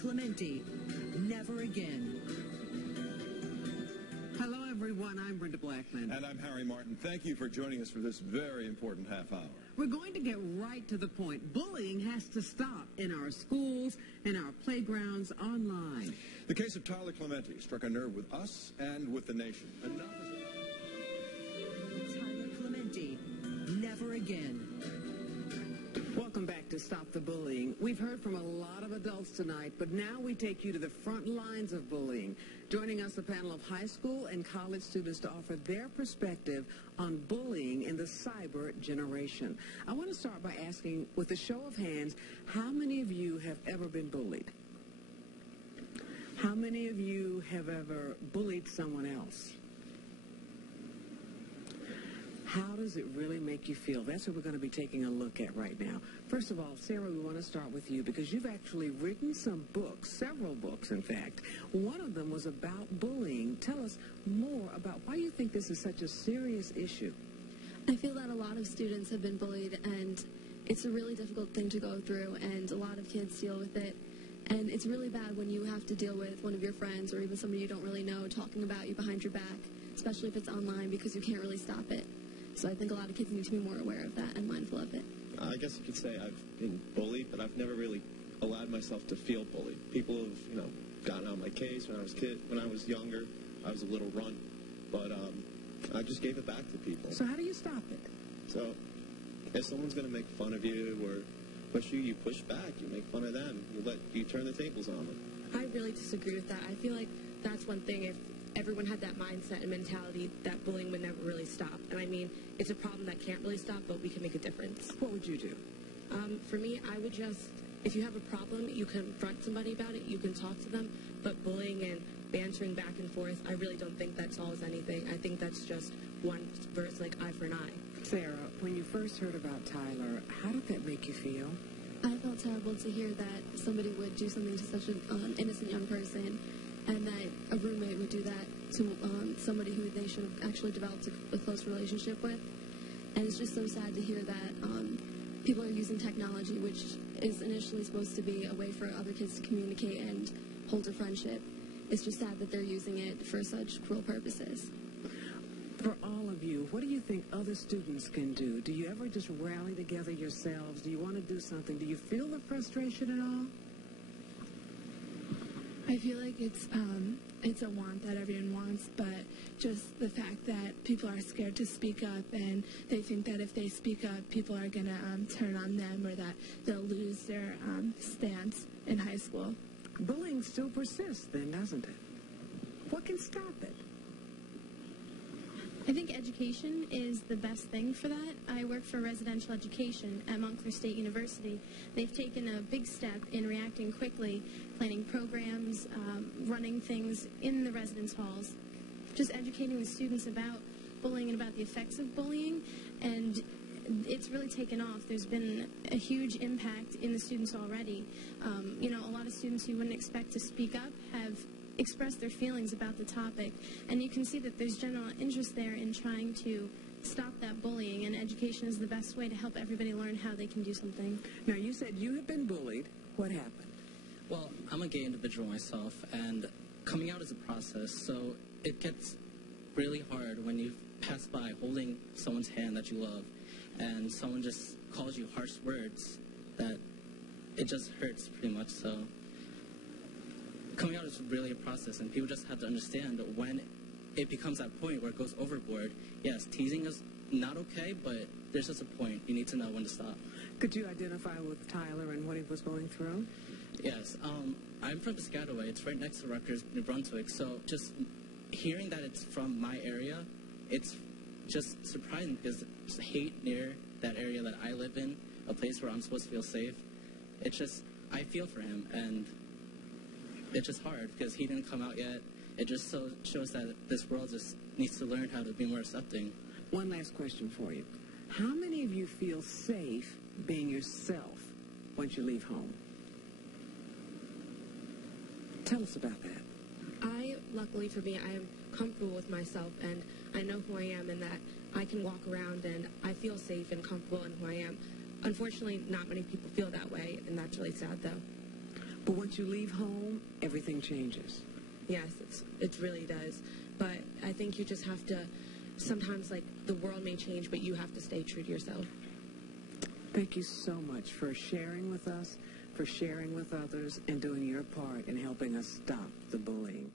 Clemente. Never again. Hello, everyone. I'm Brenda Blackman. And I'm Harry Martin. Thank you for joining us for this very important half hour. We're going to get right to the point. Bullying has to stop in our schools, in our playgrounds, online. The case of Tyler Clemente struck a nerve with us and with the nation. Tyler Clemente. Never again. Welcome back to Stop the Bullying. We've heard from a lot of adults tonight, but now we take you to the front lines of bullying. Joining us, a panel of high school and college students to offer their perspective on bullying in the cyber generation. I want to start by asking, with a show of hands, how many of you have ever been bullied? How many of you have ever bullied someone else? How does it really make you feel? That's what we're going to be taking a look at right now. First of all, Sarah, we want to start with you because you've actually written some books, several books, in fact. One of them was about bullying. Tell us more about why you think this is such a serious issue. I feel that a lot of students have been bullied, and it's a really difficult thing to go through, and a lot of kids deal with it. And it's really bad when you have to deal with one of your friends or even somebody you don't really know talking about you behind your back, especially if it's online, because you can't really stop it. So I think a lot of kids need to be more aware of that and mindful of it. I guess you could say I've been bullied, but I've never really allowed myself to feel bullied. People have, gotten on my case when I was younger. I was a little runt, but I just gave it back to people. So how do you stop it? So if someone's going to make fun of you or push you, you push back. You make fun of them. You turn the tables on them. I really disagree with that. I feel like that's one thing. If everyone had that mindset and mentality, that bullying would never really stop. And I mean, it's a problem that can't really stop, but we can make a difference. What would you do? For me, I would just, if you have a problem, you confront somebody about it, you can talk to them, but bullying and bantering back and forth, I really don't think that solves anything. I think that's just one verse, like eye for an eye. Sarah, when you first heard about Tyler, how did that make you feel? I felt terrible to hear that somebody would do something to such an innocent young person, and that a roommate would do that to somebody who they should have actually developed a close relationship with. And it's just so sad to hear that people are using technology, which is initially supposed to be a way for other kids to communicate and hold a friendship. It's just sad that they're using it for such cruel purposes. For all of you, what do you think other students can do? Do you ever just rally together yourselves? Do you want to do something? Do you feel the frustration at all? I feel like it's a want that everyone wants, but just the fact that people are scared to speak up, and they think that if they speak up, people are going to turn on them, or that they'll lose their stance in high school. Bullying still persists then, doesn't it? What can stop it? I think education is the best thing for that. I work for residential education at Montclair State University. They've taken a big step in reacting quickly, planning programs, running things in the residence halls, just educating the students about bullying and about the effects of bullying, and it's really taken off. There's been a huge impact in the students already. A lot of students you wouldn't expect to speak up have express their feelings about the topic, and you can see that there's general interest there in trying to stop that bullying, and education is the best way to help everybody learn how they can do something. Now, you said you have been bullied. What happened? Well, I'm a gay individual myself, and coming out is a process, so it gets really hard when you pass by holding someone's hand that you love, and someone just calls you harsh words that it just hurts pretty much. So coming out is really a process, and people just have to understand that when it becomes that point where it goes overboard, yes, teasing is not okay, but there's just a point. You need to know when to stop. Could you identify with Tyler and what he was going through? Yes. I'm from Piscataway. It's right next to Rutgers, New Brunswick. So just hearing that it's from my area, it's just surprising because there's hate near that area that I live in, a place where I'm supposed to feel safe. It's just, I feel for him, and it's just hard because he didn't come out yet. It just shows that this world just needs to learn how to be more accepting. One last question for you. How many of you feel safe being yourself once you leave home? Tell us about that. Luckily for me, I am comfortable with myself, and I know who I am, and that I can walk around and I feel safe and comfortable in who I am. Unfortunately, not many people feel that way, and that's really sad, though. But once you leave home, everything changes. Yes, it really does. But I think you just have to, sometimes, like, the world may change, but you have to stay true to yourself. Thank you so much for sharing with us, for sharing with others, and doing your part in helping us stop the bullying.